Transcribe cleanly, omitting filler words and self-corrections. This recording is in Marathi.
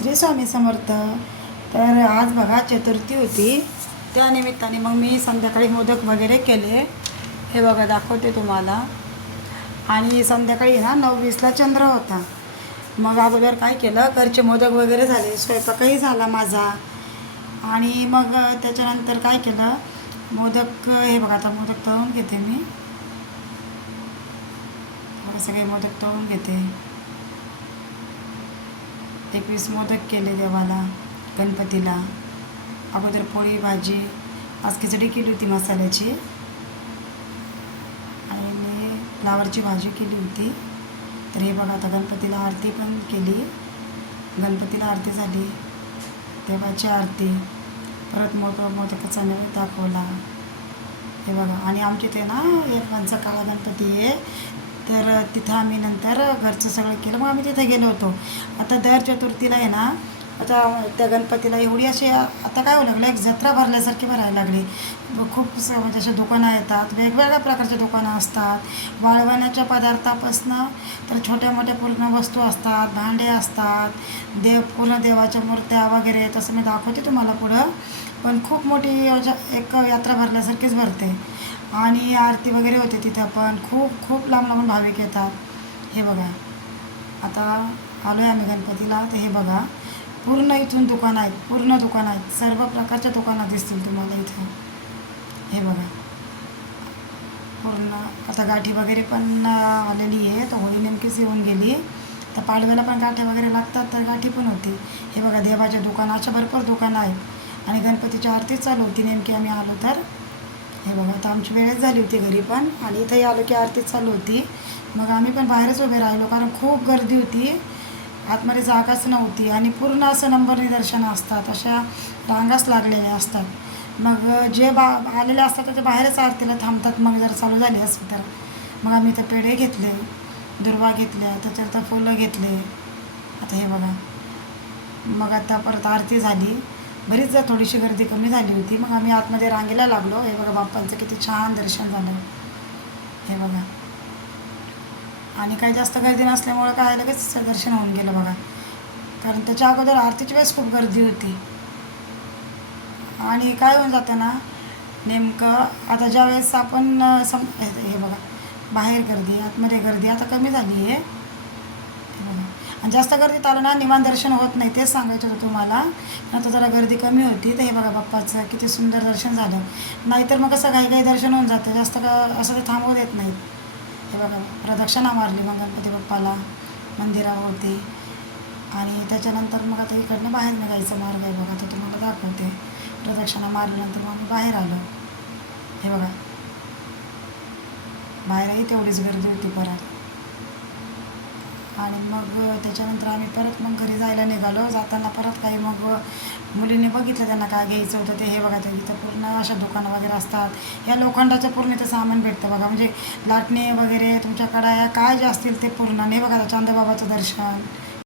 श्री स्वामी समर्थ. तर आज बघा चतुर्थी होती, त्या निमित्ताने मग मी संध्याकाळी मोदक वगैरे केले. हे बघा दाखवते तुम्हाला. आणि संध्याकाळी ना 9:20ला चंद्र होता. मग अगोदर काय केलं, घरचे मोदक वगैरे झाले, स्वयंपाकही झाला माझा. आणि मग त्याच्यानंतर काय केलं, मोदक हे बघा आता मोदक तळून घेते मी. सगळे मोदक तळून घेते. 21 मोदक केले देवाला, गणपतीला. अगोदर पोळी भाजी, आज खिचडी केली होती मसाल्याची आणि फ्लावरची भाजी केली होती. तर हे बघा आता गणपतीला आरती पण केली. गणपतीला आरती झाली, देवाची आरती, परत मोदकाचा नैवेद्य दाखवला. हे बघा. आणि आमच्या इथे ना एक माणसा काळा गणपती आहे, तर तिथं आम्ही नंतर घरचं सगळं केलं. मग आम्ही तिथे गेलो होतो. आता दर चतुर्थीला आहे ना, आता त्या गणपतीला एवढी अशी आता काय होऊ लागलं, एक जत्रा भरल्यासारखी भरायला लागली. खूप म्हणजे असे दुकानं येतात, वेगवेगळ्या प्रकारचे दुकानं असतात. वाळवण्याच्या पदार्थापासनं तर छोट्या मोठ्या पूर्ण वस्तू असतात, भांडे असतात, पूर्ण देवाच्या मूर्त्या वगैरे. तसं मी दाखवते तुम्हाला पुढं. पण खूप मोठी एक यात्रा भरल्यासारखीच भरते. आणि आरती वगैरे होते तिथं पण. खूप खूप लांब लांबून भाविक येतात. हे बघा आता आलो आहे आम्ही गणपतीला. तर हे बघा पूर्ण इथून दुकानं आहेत, पूर्ण दुकानं आहेत, सर्व प्रकारच्या दुकानं दिसतील तुम्हाला इथं. हे बघा पूर्ण. आता गाठी वगैरे पण आलेली आहे. तर होळी नेमकीच येऊन गेली, तर पाडव्याला पण गाठी वगैरे लागतात, तर गाठी पण होती. हे बघा देवाच्या दुकानं, अशा भरपूर दुकानं आहेत. आणि गणपतीची आरती चालू होती नेमकी आम्ही आलो तर. हे बघा आता आमची वेळच झाली होती घरी पण, आणि इथंही आलो की आरती चालू होती. मग आम्ही पण बाहेरच उभे राहिलो, कारण खूप गर्दी होती, आतमध्ये जागाच नव्हती. आणि पूर्ण असं नंबरनी दर्शनं असतात, अशा रांगाच लागलेल्या असतात. मग जे आलेले असतात तर ते बाहेरच आरतीला थांबतात, मग जर चालू झाली असेल तर. मग आम्ही इथं पेढे घेतले, दुर्वा घेतल्या, त्याच्यात फुलं घेतले. आता हे बघा. मग आता परत आरती झाली, बरीच थोडीशी गर्दी कमी झाली होती. मग आम्ही आतमध्ये रांगेला लागलो. हे बघा बाप्पांचं किती छान दर्शन झालं. हे बघा. आणि काही जास्त गर्दी नसल्यामुळं काय लगेच दर्शन होऊन गेलं बघा. कारण त्याच्या अगोदर आरतीच्या वेळेस खूप गर्दी होती. आणि काय होऊन जातं ना, नेमकं आता ज्या वेळेस आपण हे बघा बाहेर गर्दी, आतमध्ये गर्दी आता कमी झाली आहे. आणि जास्त गर्दीत आलं ना निवांत दर्शन होत नाही, तेच सांगायचं होतं तुम्हाला. आता जरा गर्दी कमी होती. तर हे बघा बाप्पाचं किती सुंदर दर्शन झालं. नाहीतर मग कसं काही दर्शन होऊन जातं, जास्त असं ते थांबवू देत नाहीत. हे बघा प्रदक्षिणा मारली मग गणपती बाप्पाला मंदिरावरती. आणि त्याच्यानंतर मग आता इकडनं बाहेर निघायचा मार्ग आहे बघा, तो तुम्हाला दाखवते. प्रदक्षिणा मारल्यानंतर मग आम्ही बाहेर आलो. हे बघा बाहेरही तेवढीच गर्दी होती परत. आणि मग त्याच्यानंतर आम्ही परत मग घरी जायला निघालो. जाताना परत काही मग मुलींनी बघितलं त्यांना काय घ्यायचं होतं ते. हे बघा ते इथं पूर्ण अशा दुकानं वगैरे असतात. ह्या लोखंडाचं पूर्ण इथं सामान भेटतं बघा, म्हणजे लाटणे वगैरे तुमच्या कढया काय जे असतील ते पूर्ण. हे बघा चांदबाबाचं दर्शन,